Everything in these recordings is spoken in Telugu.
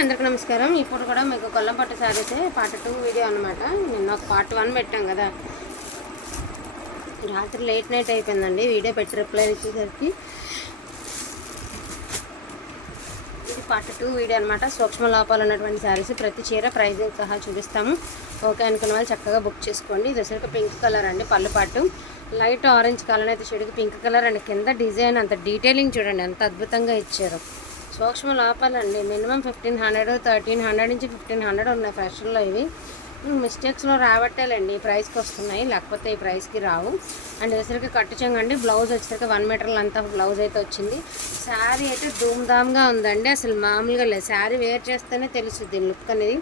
అందరికీ నమస్కారం. ఇప్పుడు కూడా మీకు కొల్లంపట్టు శారీస్ పార్ట్ టూ వీడియో అనమాట నిన్న ఒక పార్ట్ వన్ పెట్టాం కదా. రాత్రి లేట్ నైట్ అయిపోయిందండి. వీడియో పెట్టి రిప్లై ఇచ్చేసరికి ఇది పార్ట్ టూ వీడియో అనమాట సూక్ష్మ లోపాలు ఉన్నటువంటి శారీస్ ప్రతి చీర ప్రైజింగ్ సహా చూపిస్తాము. ఓకే అనుకున్న వాళ్ళు చక్కగా బుక్ చేసుకోండి. ఇది వచ్చరికి పింక్ కలర్ అండి పళ్ళు పాటు. లైట్ ఆరెంజ్ కలర్ అయితే చెడుకు పింక్ కలర్ అండి కింద డిజైన్ అంత డీటెయిలింగ్ చూడండి. ఎంత అద్భుతంగా ఇచ్చారు. సూక్ష్మ లోపాలండి. Minimum fifteen hundred thirteen hundred నుంచి ఫిఫ్టీన్ హండ్రెడ్ ఉన్నాయి ఫ్యాషన్లో ఇవి. మిస్టేక్స్లో రాబట్టాలండి. ఈ ప్రైస్కి వస్తున్నాయి. లేకపోతే ఈ ప్రైస్కి రావు. అండ్ వచ్చేసరికి కట్టు చెంగండి బ్లౌజ్ వచ్చేసరికి వన్ మీటర్ అంతా బ్లౌజ్ అయితే వచ్చింది. శారీ అయితే ధూమ్ధామ్గా ఉందండి. అసలు మామూలుగా లేదు. శారీ వేర్ చేస్తేనే తెలుస్తుంది లుక్ అనేది.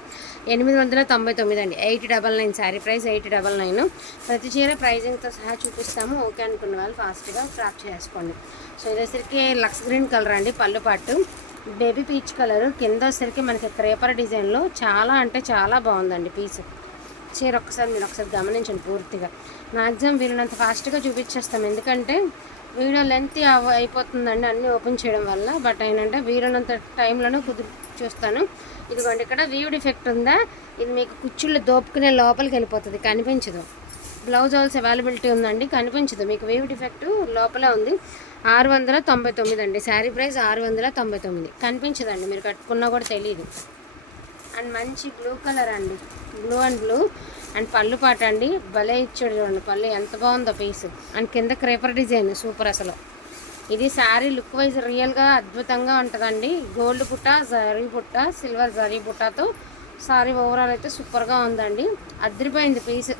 ఎనిమిది వందల తొంభై తొమ్మిది అండి. Eight double nine sari price eight double nine. ప్రతి చీర ప్రైజింగ్తో సహా చూపిస్తాము. ఓకే అనుకున్న వాళ్ళు ఫాస్ట్గా ట్రాక్ చేసుకోండి. సో ఇది వచ్చేసరికి లక్స్ గ్రీన్ కలర్ అండి. పళ్ళు పాటు బేబీ పీచ్ కలర్ కింద వచ్చేసరికి మనకి క్రేపర్ డిజైన్లో చాలా అంటే చాలా బాగుందండి పీస్. చీర ఒక్కసారి మీరు ఒకసారి గమనించండి పూర్తిగా. మ్యాక్సిమం వీళ్ళనంత ఫాస్ట్గా చూపించేస్తాం. ఎందుకంటే వీడియో లెంత్ అయిపోతుందండి అన్నీ ఓపెన్ చేయడం వల్ల. బట్ ఏంటంటే వీళ్ళనంత టైంలోనే కుదిరి చూస్తాను. ఇదిగోండి ఇక్కడ వీవ్ డిఫెక్ట్ ఉందా? ఇది మీకు కుచ్చుళ్ళు దోపుకునే లోపలికి వెళ్ళిపోతుంది. కనిపించదు. బ్లౌజ్ ఆల్స్ అవైలబిలిటీ ఉందండి. కనిపించదు. మీకు వేవ్ డిఫెక్ట్ లోపలే ఉంది. ఆరు వందల తొంభై తొమ్మిది అండి. శారీ ప్రైస్ ఆరు వందల తొంభై తొమ్మిది. కనిపించదండి మీరు కట్టుకున్నా కూడా తెలియదు అండ్ మంచి బ్లూ కలర్ అండి. Blue and blue. అండ్ పళ్ళు పాట అండి. భలే ఇచ్చాడు చూడండి పళ్ళు ఎంత బాగుందో పీస్ అండ్ కింద క్రేపర్ డిజైన్ సూపర్ అసలు. ఇది శారీ లుక్ వైజ్ రియల్గా అద్భుతంగా ఉంటుందండి. గోల్డ్ బుట్ట జరీ బుట్ట సిల్వర్ జరీ బుట్టతో శారీ ఓవరాల్ అయితే సూపర్గా ఉందండి. అద్రిపోయింది piece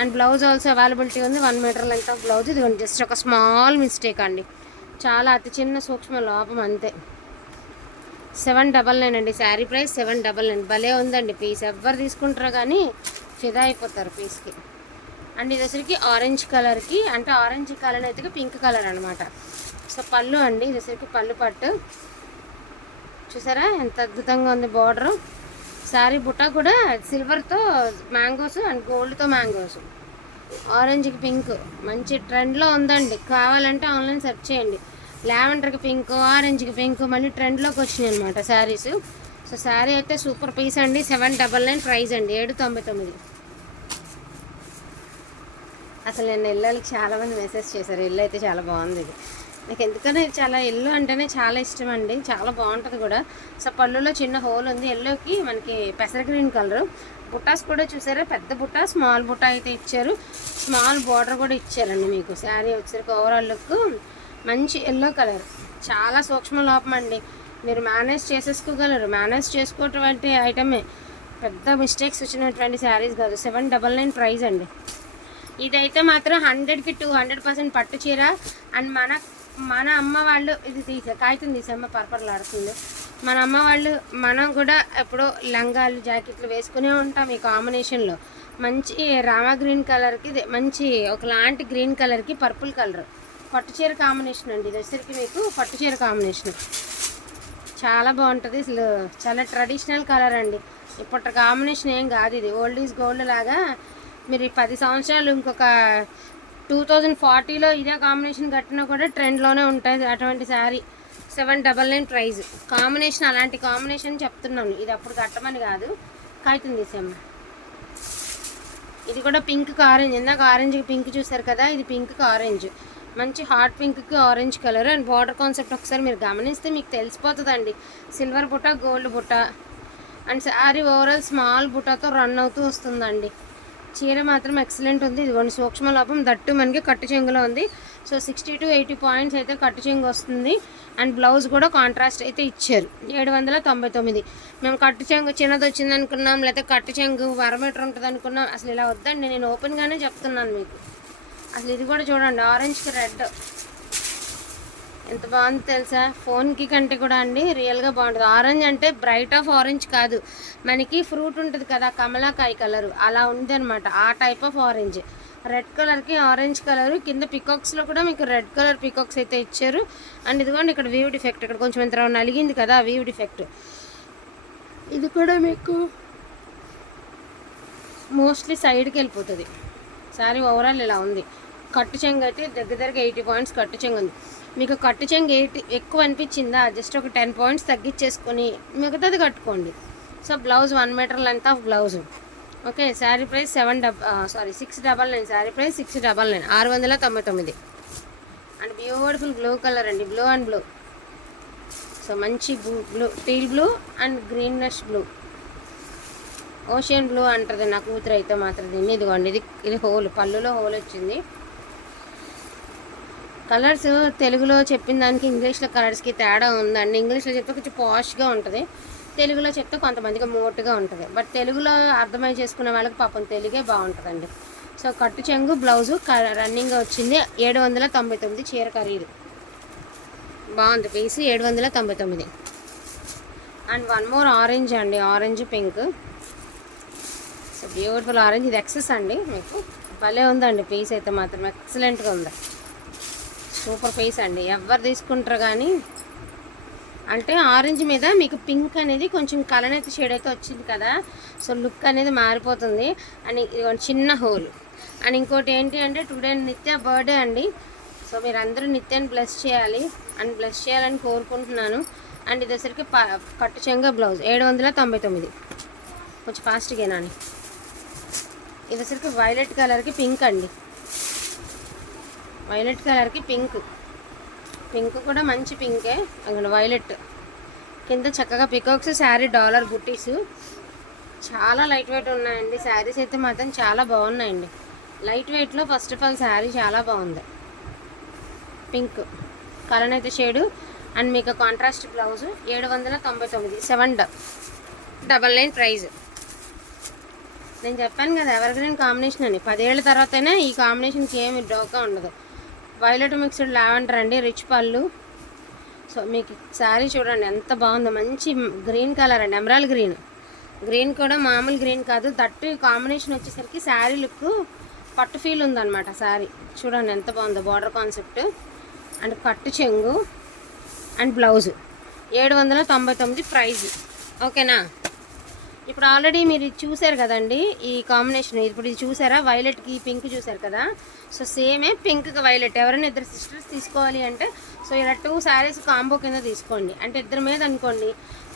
and blouse also availability ఉంది. One metre length of blouse. ఇది జస్ట్ ఒక స్మాల్ మిస్టేక్ అండి. చాలా అతి చిన్న సూక్ష్మ లోపం అంతే. సెవెన్ డబల్ నైన్ అండి sari price. Seven double nine. భలే ఉందండి. పీస్ ఎవ్వరు తీసుకుంటారో కానీ ఫిదా అయిపోతారు పీస్కి. అండ్ ఇది వచ్చరికి ఆరెంజ్ కలర్కి అంటే ఆరెంజ్ కలర్ అయితే పింక్ కలర్ అనమాట సో పళ్ళు అండి ఇది వచ్చరికి పళ్ళు పట్టు. చూసారా? ఎంత అద్భుతంగా ఉంది బార్డరు. శారీ బుట్ట కూడా సిల్వర్తో మ్యాంగోస్ అండ్ గోల్డ్తో మ్యాంగోస్. ఆరెంజ్కి పింక్. మంచి ట్రెండ్లో ఉందండి. కావాలంటే ఆన్లైన్ సెర్చ్ చేయండి. లావెండర్కి పింక్ ఆరెంజ్కి పింక్ మళ్ళీ ట్రెండ్లోకి వచ్చినాయి అనమాట శారీస్. సో శారీ అయితే సూపర్ పీస్ అండి. సెవెన్ డబల్ నైన్ ప్రైస్ అండి. ఏడు తొంభై తొమ్మిది. అసలు నేను ఇళ్ళకి చాలామంది మెసేజ్ చేశారు. ఇల్లు అయితే చాలా బాగుంది ఇది. నాకు ఎందుకనే చాలా ఎల్లో అంటేనే చాలా ఇష్టం అండి. చాలా బాగుంటుంది కూడా. సో పళ్ళులో చిన్న హోల్ ఉంది. ఎల్లోకి మనకి పెసర గ్రీన్ కలర్. బుట్టాస్ కూడా చూసారా? పెద్ద బుట్ట స్మాల్ బుట్ట అయితే ఇచ్చారు. స్మాల్ బార్డర్ కూడా ఇచ్చారండి మీకు. శారీ వచ్చేసరికి ఓవరాల్ లుక్ మంచి ఎల్లో కలర్. చాలా సూక్ష్మ లోపం అండి. మీరు మేనేజ్ చేసేసుకోగలరు. మేనేజ్ చేసుకోవటువంటి ఐటమే. పెద్ద మిస్టేక్స్ వచ్చినటువంటి శారీస్ కాదు. సెవెన్ డబల్ నైన్ ప్రైస్ అండి. ఇదైతే మాత్రం హండ్రెడ్కి టూ హండ్రెడ్ పర్సెంట్ పట్టు చీర. అండ్ మన మన అమ్మ వాళ్ళు ఇది తీసే కాగితం తీసమ్మ ఆడుతుంది మన అమ్మ వాళ్ళు మనం కూడా ఎప్పుడో లంగాలు జాకెట్లు వేసుకునే ఉంటాం ఈ కాంబినేషన్లో మంచి రామా గ్రీన్ కలర్కి ఇది మంచి ఒకలాంటి గ్రీన్ కలర్కి పర్పుల్ కలర్ పట్టు చీర కాంబినేషన్ అండి. ఇది వచ్చరికి మీకు పట్టు చీర కాంబినేషన్ చాలా బాగుంటుంది. అసలు చాలా ట్రెడిషనల్ కలర్ అండి. ఇప్పటి కాంబినేషన్ ఏం కాదు ఇది. ఓల్డ్ ఈజ్ గోల్డ్ లాగా మీరు పది సంవత్సరాలు ఇంకొక టూ థౌజండ్ ఫార్టీలో ఇదే కాంబినేషన్ కట్టినా కూడా ట్రెండ్లోనే ఉంటుంది అటువంటి sari seven double nine price. Combination అలాంటి కాంబినేషన్ చెప్తున్నాను. ఇది అప్పుడు కట్టమని కాదు. కాగితం తీసాము ఇది కూడా పింక్ ఆరెంజ్. ఇందాక ఆరెంజ్కి పింక్ చూసారు కదా? ఇది పింక్ ఆరెంజ్. మంచి హాట్ పింక్కి orange colour and border concept ఒకసారి మీరు గమనిస్తే మీకు తెలిసిపోతుందండి. సిల్వర్ బుట్ట గోల్డ్ బుట్ట అండ్ శారీ ఓవరాల్ స్మాల్ బుట్టతో రన్ అవుతూ వస్తుందండి. చీర మాత్రం ఎక్సలెంట్ ఉంది. ఇదిగోండి సూక్ష్మ లోపం దట్టు మనకి కట్టు చెంగులో ఉంది. So sixty two eighty points అయితే కట్టు చెంగు వస్తుంది. అండ్ బ్లౌజ్ కూడా కాంట్రాస్ట్ అయితే ఇచ్చారు. ఏడు వందల తొంభై తొమ్మిది. మేము కట్టు చెంగు చిన్నది వచ్చింది అనుకున్నాం లేకపోతే కట్టు చెంగు వర మీటర్ ఉంటుంది అనుకున్నాం. అసలు ఇలా వద్దండి నేను ఓపెన్గానే చెప్తున్నాను మీకు. అసలు ఇది కూడా చూడండి ఆరెంజ్కి రెడ్ ఎంత బాగుంది తెలుసా? ఫోన్కి కంటే కూడా అండి రియల్గా బాగుంటుంది. ఆరెంజ్ అంటే బ్రైట్ ఆఫ్ ఆరెంజ్ కాదు. మనకి ఫ్రూట్ ఉంటుంది కదా కమలాకాయ కలర్. అలా ఉంది అనమాట ఆ టైప్ ఆఫ్ ఆరెంజ్. రెడ్ కలర్కి ఆరెంజ్ కలర్. కింద పికాక్స్లో కూడా మీకు రెడ్ కలర్ పికాక్స్ అయితే ఇచ్చారు. అండ్ ఇదిగోండి ఇక్కడ వీవ్ డిఫెక్ట్. ఇక్కడ కొంచెం ఇంత నలిగింది కదా వీవ్ డిఫెక్ట్. ఇది కూడా మీకు మోస్ట్లీ సైడ్కి వెళ్ళిపోతుంది. సారీ ఓవరాల్ ఇలా ఉంది. కట్టు చెంగు అయితే దగ్గర దగ్గర ఎయిటీ పాయింట్స్ కట్టు చెంగు ఉంది. మీకు కట్టు చెంగు ఎక్కువ అనిపించిందా? జస్ట్ ఒక టెన్ పాయింట్స్ తగ్గించేసుకొని మిగతాది కట్టుకోండి. So blouse one metre length of blouse. Okay sari price seven double sorry six double nine. Sari price six double nine. ఆరు వందల తొంభై తొమ్మిది. అండ్ బ్యూటిఫుల్ బ్లూ కలర్ అండి. Blue and blue. సో మంచి blue blue teal blue and greenness blue. Ocean blue అంటుంది నా కూతురు అయితే మాత్రం. దీన్ని ఇదిగోండి ఇది ఇది హోల్ పళ్ళులో హోల్ వచ్చింది. కలర్స్ తెలుగులో చెప్పిన దానికి ఇంగ్లీష్లో కలర్స్కి తేడా ఉందండి. ఇంగ్లీష్లో చెప్తే కొంచెం పాష్గా ఉంటుంది. తెలుగులో చెప్తే కొంతమందికి మోటుగా ఉంటుంది. బట్ తెలుగులో అర్థమై చేసుకునే వాళ్ళకి పాపం తెలుగే బాగుంటుందండి. సో కట్టు చెంగు బ్లౌజు రన్నింగ్ వచ్చింది. ఏడు వందల తొంభై తొమ్మిది చీర ఖరీదు. బాగుంది పీస్ ఏడు వందల తొంభై తొమ్మిది అండ్ వన్ మోర్ ఆరెంజ్ అండి. Orange pink. So beautiful orange. ఇది ఎక్సెస్ అండి మీకు. భలే ఉందండి పీస్ అయితే మాత్రం. ఎక్సలెంట్గా ఉంది. సూపర్ పీస్ అండి. ఎవరు తీసుకుంటారు కానీ. అంటే ఆరెంజ్ మీద మీకు పింక్ అనేది కొంచెం కలనైతే షేడ్ అయితే వచ్చింది కదా. సో లుక్ అనేది మారిపోతుంది. అండ్ ఇది ఒక చిన్న హోల్. అండ్ ఇంకోటి ఏంటి అంటే టుడే నిత్య బర్త్డే అండి. సో మీరు అందరూ నిత్యాన్ని బ్లెస్ చేయాలి. అండ్ బ్లెస్ చేయాలని కోరుకుంటున్నాను. అండ్ ఇది ప పట్టు చెంగ బ్లౌజ్. ఏడు వందల తొంభై తొమ్మిది. కొంచెం ఫాస్ట్గా నాని ఇది వైలెట్ కలర్కి పింక్ అండి. వైలెట్ కలర్కి పింక్. పింక్ కూడా మంచి పింకే. అక్కడ వైలెట్. కింద చక్కగా పికాక్స్ శారీ డాలర్ బుట్టీస్ చాలా లైట్ వెయిట్ ఉన్నాయండి. శారీస్ అయితే మాత్రం చాలా బాగున్నాయండి. లైట్ వెయిట్లో ఫస్ట్ ఆఫ్ ఆల్ శారీ చాలా బాగుంది. పింక్. కలర్ అయితే షేడు. అండ్ మీకు కాంట్రాస్ట్ బ్లౌజ్ ఏడు వందల తొంభై తొమ్మిది. Seven double nine price. నేను చెప్పాను కదా ఎవరి గ్రీన్ కాంబినేషన్ అని. పదేళ్ళ తర్వాతనే ఈ కాంబినేషన్కి ఏమి డోకా ఉండదు. వైలెట్ మిక్స్డ్ లావెండర్ అండి రిచ్ పళ్ళు. సో మీకు శారీ చూడండి ఎంత బాగుందో. మంచి గ్రీన్ కలర్ అండి ఎమరాల్ గ్రీన్. గ్రీన్ కూడా మామూలు గ్రీన్ కాదు దట్టు కాంబినేషన్ వచ్చేసరికి శారీ లుక్ పట్టు ఫీల్ ఉందన్నమాట శారీ. చూడండి ఎంత బాగుందో బార్డర్ కాన్సెప్ట్. అండ్ కట్టు చెంగు. And blouse. ఏడు వందల తొంభై తొమ్మిది ప్రైజ్. ఓకేనా? ఇప్పుడు ఆల్రెడీ మీరు ఇది చూసారు కదండి ఈ కాంబినేషన్ ఇప్పుడు ఇది చూసారా వైలెట్కి పింక్ చూసారు కదా? సో సేమే పింక్కి వైలెట్ ఎవరైనా ఇద్దరు సిస్టర్స్ తీసుకోవాలి అంటే సో ఇలా టూ శారీస్ కాంబో కింద తీసుకోండి. అంటే ఇద్దరి మీద అనుకోండి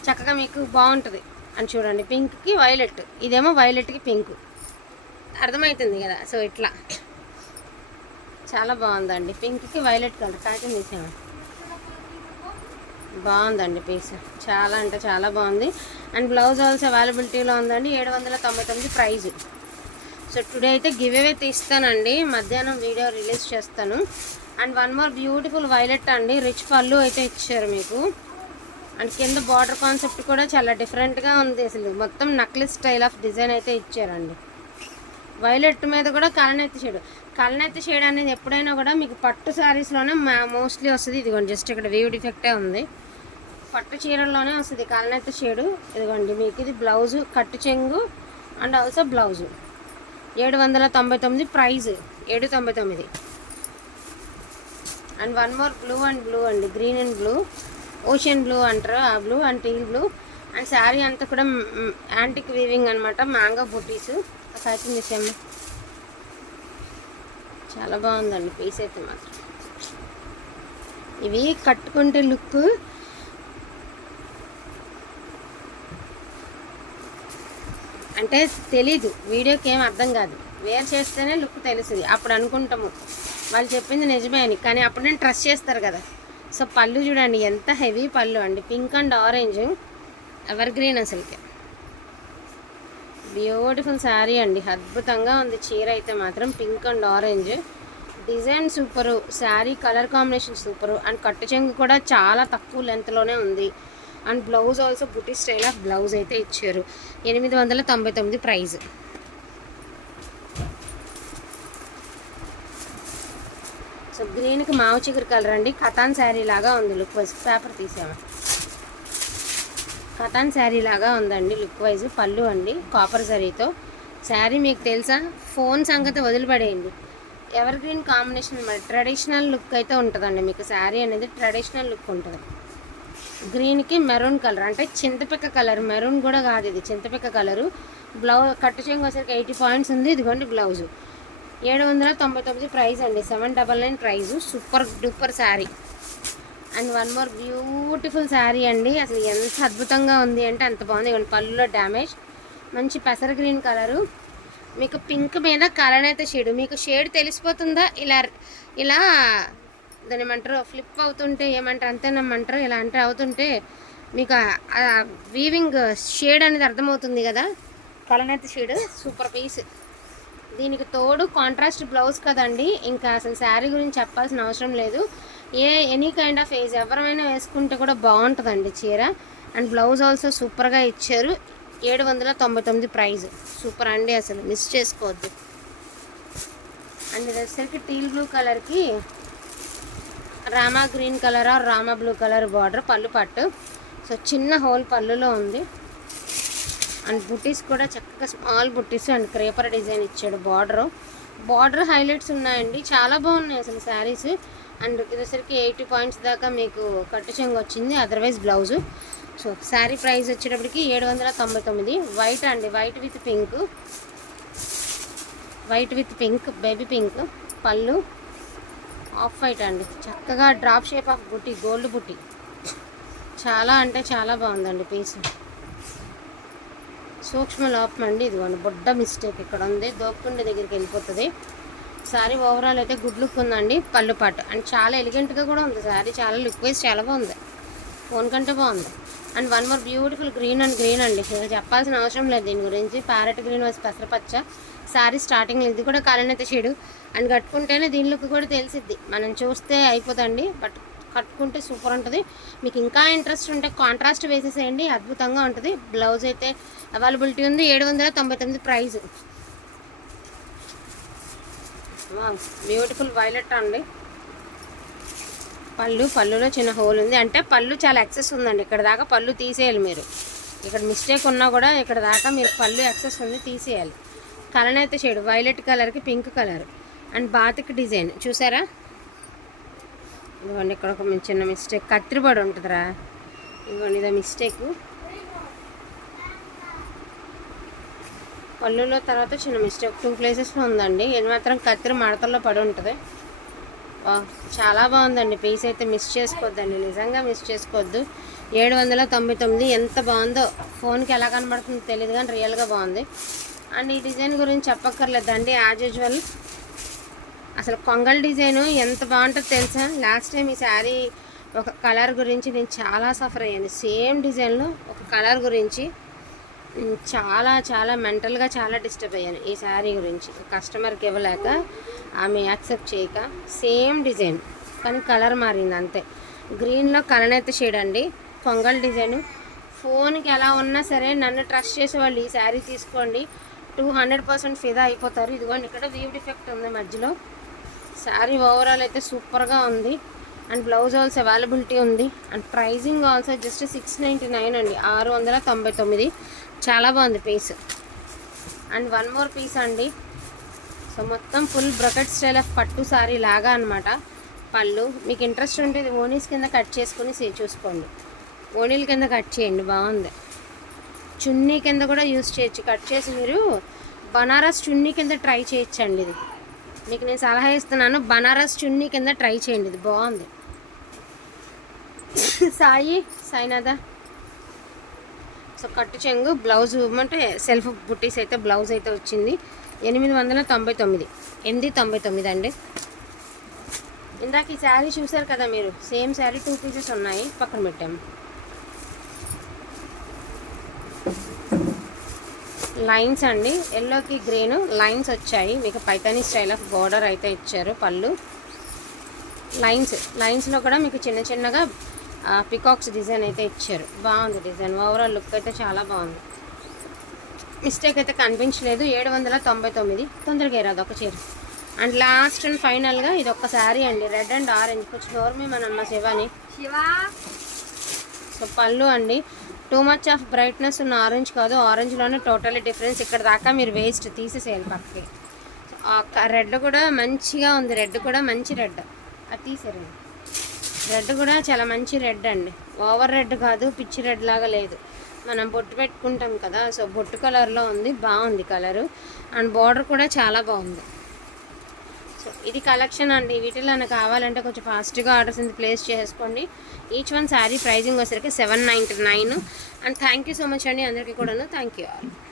చక్కగా మీకు బాగుంటుంది. అని చూడండి పింక్కి వైలెట్ ఇదేమో వైలెట్కి పింక్ అర్థమవుతుంది కదా? సో ఇట్లా. చాలా బాగుందండి. పింక్కి వైలెట్ కలర్ ప్యాకింగ్ తీసాము బాగుందండి పీస్ చాలా అంటే చాలా బాగుంది. అండ్ బ్లౌజ్ ఆల్సో అవైలబిలిటీలో ఉందండి. ఏడు వందల తొంభై తొమ్మిది ప్రైజ్. సో టుడే అయితే గివ్ అవే తీస్తానండి. మధ్యాహ్నం వీడియో రిలీజ్ చేస్తాను. And one more beautiful violet అండి. రిచ్ పళ్ళు అయితే ఇచ్చారు మీకు. అండ్ కింద బార్డర్ కాన్సెప్ట్ కూడా చాలా డిఫరెంట్గా ఉంది అసలు. మొత్తం నక్లెస్ స్టైల్ ఆఫ్ డిజైన్ అయితే ఇచ్చారండి. వైలెట్ మీద కూడా కలనెత్తి షేడ్ కలనెత్తి షేడ్ అనేది ఎప్పుడైనా కూడా మీకు పట్టు శారీస్లోనే మోస్ట్లీ వస్తుంది. ఇదిగోండి జస్ట్ ఇక్కడ వ్యూ డిఫెక్టే ఉంది. పట్టు చీరల్లోనే వస్తుంది. కలనెత్త షేడు. ఇదిగోండి మీకు ఇది బ్లౌజు కట్టు చెంగు అండ్ ఆల్సో బ్లౌజు. ఏడు వందల తొంభై తొమ్మిది ప్రైజ్. ఏడు తొంభై తొమ్మిది. And one more blue and blue అండి. Green and blue. Ocean blue అంటారు. ఆ blue and teal blue. And sari అంతా కూడా యాంటిక్ వీవింగ్ అనమాట మ్యాంగో బుటీస్. ప్యాకింగ్ చేసాము చాలా బాగుందండి. పీస్ అయితే మాత్రం. ఇవి కట్టుకుంటే లుక్ అంటే తెలీదు. వీడియోకి ఏం అర్థం కాదు. వేర్ చేస్తేనే లుక్ తెలుస్తుంది. అప్పుడు అనుకుంటాము. వాళ్ళు చెప్పింది నిజమే అని. కానీ అప్పుడు నేను ట్రస్ట్ చేస్తారు కదా. సో పళ్ళు చూడండి ఎంత హెవీ పళ్ళు అండి. Pink and orange evergreen అసలుకి. బ్యూటిఫుల్ శారీ అండి. అద్భుతంగా ఉంది. చీర అయితే మాత్రం pink and orange. Design super. Sari colour combination super. And కట్టు చెంగు కూడా చాలా తక్కువ లెంత్లోనే ఉంది. అండ్ బ్లౌజ్ ఆల్సో బుటీ స్టైల్ ఆఫ్ బ్లౌజ్ అయితే ఇచ్చారు. ఎనిమిది వందల తొంభై తొమ్మిది ప్రైజ్. సో గ్రీన్కి మావు చిగురు కలర్ అండి. కథాన్ శారీ లాగా ఉంది లుక్ వైజ్. పేపర్ తీసాము కథాన్ శారీ లాగా ఉందండి లుక్ వైజ్. పళ్ళు అండి కాపర్ శారీతో. శారీ మీకు తెలుసా? ఫోన్ సంగతి వదిలిపడేయండి. ఎవర్ గ్రీన్ కాంబినేషన్ మరి ట్రెడిషనల్ లుక్ అయితే ఉంటుందండి మీకు. శారీ అనేది ట్రెడిషనల్ లుక్ ఉంటుంది. గ్రీన్కి మెరూన్ కలర్. అంటే చింతపిక్క కలర్. మెరూన్ కూడా కాదు ఇది చింతపిక్క కలరు. బ్లౌజ్ కట్టు చెంగు వచ్చరికి ఎయిటీ పాయింట్స్ ఉంది. ఇదిగోండి బ్లౌజు. ఏడు వందల తొంభై తొమ్మిది ప్రైస్ అండి. Seven double nine price. Super duper sari. And one more beautiful sari అండి. అసలు ఎంత అద్భుతంగా ఉంది అంటే అంత బాగుంది. ఇవ్వండి పళ్ళులో డ్యామేజ్. మంచి పెసర గ్రీన్ కలరు. మీకు పింక్ మీద కలర్ అయితే షేడ్. మీకు షేడ్ తెలిసిపోతుందా? ఇలా ఇలా దాని ఏమంటారు ఫ్లిప్ అవుతుంటే ఏమంటారు అంతేనమ్మంటారు ఇలా అంటే అవుతుంటే మీకు వీవింగ్ షేడ్ అనేది అర్థమవుతుంది కదా? కలనైతే షేడ్ సూపర్ పీస్ దీనికి తోడు కాంట్రాస్ట్ బ్లౌజ్ కదండి ఇంకా అసలు శారీ గురించి చెప్పాల్సిన అవసరం లేదు. A any kind of age ఎవరైనా వేసుకుంటే కూడా బాగుంటుందండి చీర. అండ్ బ్లౌజ్ ఆల్సో సూపర్గా ఇచ్చారు. ఏడు వందల తొంభై తొమ్మిది ప్రైజ్ సూపర్ అండి అసలు మిస్ చేసుకోవద్దు. అండ్ ఇది వచ్చేసరికి టీల్ బ్లూ కలర్కి Rama green colour or Rama blue colour border పళ్ళు పట్టు. సో చిన్న హోల్ పళ్ళులో ఉంది. అండ్ బుట్టీస్ కూడా చక్కగా స్మాల్ బుట్టీస్ అండ్ క్రేపర్ డిజైన్ ఇచ్చాడు బార్డర్. బార్డర్ హైలైట్స్ ఉన్నాయండి. చాలా బాగున్నాయి అసలు శారీస్. అండ్ ఇదేసరికి ఎయిటీ పాయింట్స్ దాకా మీకు కట్టు చెంగు వచ్చింది. Otherwise blouse. So sari price వచ్చేటప్పటికి ఏడు వందల తొంభై తొమ్మిది. వైట్ అండి. White with pink. White with pink baby pink పళ్ళు. ఆఫ్ వైట్ అండి చక్కగా డ్రాప్ షేప్ ఆఫ్ బుట్టి గోల్డ్ బుట్టి. చాలా అంటే చాలా బాగుందండి పీస్. సూక్ష్మ లోపం అండి ఇదిగోండి. బొడ్డ మిస్టేక్ ఇక్కడ ఉంది. దోపుకుండే దగ్గరికి వెళ్ళిపోతుంది. శారీ ఓవరాల్ అయితే గుడ్ లుక్ ఉందండి. పళ్ళు పాటు. అండ్ చాలా ఎలిగెంట్గా కూడా ఉంది శారీ చాలా లుక్ వైజ్ చాలా బాగుంది. ఫోన్ కంటే బాగుంది. And one more beautiful green and green అండి. ఇక చెప్పాల్సిన అవసరం లేదు దీని గురించి. ప్యారెట్ గ్రీన్ వచ్చి పెసరపచ్చ. శారీ స్టార్టింగ్ ఇది కూడా కాలనైతే షేడు. అండ్ కట్టుకుంటేనే దీని లుక్ కూడా తెలిసిద్ది. మనం చూస్తే అయిపోతుంది బట్ కట్టుకుంటే సూపర్ ఉంటుంది. మీకు ఇంకా ఇంట్రెస్ట్ ఉంటే కాంట్రాస్ట్ వేసేసేయండి అద్భుతంగా ఉంటుంది. బ్లౌజ్ అయితే అవైలబిలిటీ ఉంది ఏడు వందల తొంభై తొమ్మిది ప్రైస్. బ్యూటిఫుల్ వైలెట్ అండి. పళ్ళు పళ్ళులో చిన్న హోల్ ఉంది. అంటే పళ్ళు చాలా ఎక్సెస్ ఉందండి. ఇక్కడ దాకా పళ్ళు తీసేయాలి మీరు. ఇక్కడ మిస్టేక్ ఉన్నా కూడా ఇక్కడ దాకా మీరు పళ్ళు ఎక్సెస్ ఉంది తీసేయాలి. కలర్ అయితే షేడ్ వైలెట్ కలర్కి pink colour and batik design చూసారా? ఇదిగోండి ఇక్కడ ఒక చిన్న మిస్టేక్ కత్తిరిబడి ఉంటుందిరా. ఇదిగోండి ఇదో మిస్టేక్ పళ్ళులో తర్వాత చిన్న మిస్టేక్ టూ ప్లేసెస్లో ఉందండి. ఇది మాత్రం కత్తిరి మడతల్లో పడి ఉంటుంది. చాలా బాగుందండి. పీస్ అయితే మిస్ చేసుకోవద్దండి. నిజంగా మిస్ చేసుకోవద్దు. ఏడు వందల తొంభై తొమ్మిది ఎంత బాగుందో ఫోన్కి ఎలా కనబడుతుందో తెలియదు కానీ రియల్గా బాగుంది. అండ్ ఈ డిజైన్ గురించి చెప్పక్కర్లేదండి యాజ్ యూజువల్ అసలు కొంగల్ డిజైన్ ఎంత బాగుంటుందో తెలుసా? లాస్ట్ టైం ఈ శారీ ఒక కలర్ గురించి నేను చాలా సఫర్ అయ్యాను. సేమ్ డిజైన్లో ఒక కలర్ గురించి చాలా చాలా మెంటల్గా చాలా డిస్టర్బ్ అయ్యాను ఈ శారీ గురించి. కస్టమర్కి ఇవ్వలేక ఆమె యాక్సెప్ట్ చేయక సేమ్ డిజైన్ కానీ కలర్ మారింది అంతే. గ్రీన్లో కలనైతే షేడ్ అండి పొంగల్ డిజైన్ ఫోన్కి ఎలా ఉన్నా సరే నన్ను ట్రస్ట్ చేసే వాళ్ళు ఈ శారీ తీసుకోండి. టూ హండ్రెడ్ పర్సెంట్ ఫిదా అయిపోతారు. ఇదిగోండి ఇక్కడ వీవ్ డిఫెక్ట్ ఉంది మధ్యలో. శారీ ఓవరాల్ అయితే సూపర్గా ఉంది. అండ్ బ్లౌజ్ ఆల్సో అవైలబిలిటీ ఉంది. And pricing also just six ninety nine అండి. ఆరు వందల తొంభై తొమ్మిది. చాలా బాగుంది piece. And one more piece అండి. సో మొత్తం ఫుల్ బ్రకెట్ స్టైల్ ఆఫ్ పట్టు సారీ లాగా అనమాట పళ్ళు. మీకు ఇంట్రెస్ట్ ఉంటే ఇది ఓనీస్ కింద కట్ చేసుకుని సే- చూసుకోండి. ఓనీల కింద కట్ చేయండి. బాగుంది. చున్నీ కింద కూడా యూస్ చేయొచ్చు. కట్ చేసి మీరు బనారస్ చున్నీ కింద ట్రై చేయొచ్చండి ఇది. మీకు నేను సలహా ఇస్తున్నాను బనారస్ చున్నీ కింద ట్రై చేయండి ఇది బాగుంది. సాయి సాయినాథ సో కట్టు చెంగు బ్లౌజ్ అంటే సెల్ఫ్ బుట్టీస్ అయితే బ్లౌజ్ అయితే వచ్చింది. ఎనిమిది వందల తొంభై తొమ్మిది. ఎనిమిది తొంభై తొమ్మిది అండి. ఇందాక ఈ శారీ చూసారు కదా మీరు సేమ్ శారీ టూ పీసెస్ ఉన్నాయి పక్కన పెట్టాము. లైన్స్ అండి. ఎల్లోకి గ్రీన్ లైన్స్ వచ్చాయి. మీకు పైతానీ స్టైల్ ఆఫ్ బార్డర్ అయితే ఇచ్చారు పళ్ళు. లైన్స్ లైన్స్లో కూడా మీకు చిన్న చిన్నగా పికాక్స్ డిజైన్ అయితే ఇచ్చారు. బాగుంది డిజైన్. ఓవరాల్ లుక్ అయితే చాలా బాగుంది. మిస్టేక్ అయితే కనిపించలేదు. ఏడు వందల తొంభై తొమ్మిది. తొందరగా రాదు ఒక చీర. అండ్ లాస్ట్ అండ్ ఫైనల్గా ఇది ఒక్క శారీ అండి. Red and orange. కొంచెం నోర్మి మన అమ్మ శివాని. సో పళ్ళు అండి. టూ మచ్ ఆఫ్ బ్రైట్నెస్ ఉన్న ఆరెంజ్ కాదు. ఆరెంజ్లోనే టోటల్లీ డిఫరెన్స్. ఇక్కడ దాకా మీరు వేస్ట్ తీసేసేయాలి పక్కకి. రెడ్ కూడా మంచిగా ఉంది. రెడ్ కూడా మంచి రెడ్. అది తీసేరండి రెడ్ కూడా చాలా మంచి రెడ్ అండి. ఓవర్ రెడ్ కాదు పిచ్చి రెడ్ లాగా లేదు. మనం బొట్టు పెట్టుకుంటాం కదా సో బొట్టు కలర్లో ఉంది. బాగుంది కలరు. అండ్ బార్డర్ కూడా చాలా బాగుంది. సో ఇది కలెక్షన్ అండి. వీటిలో నాకు కావాలంటే కొంచెం ఫాస్ట్గా ఆర్డర్స్ ఇది ప్లేస్ చేసుకోండి. ఈచ్ వన్ శారీ ప్రైజింగ్ వచ్చేసరికి seven ninety nine and thank you so much అండి అందరికీ కూడాను. Thank you all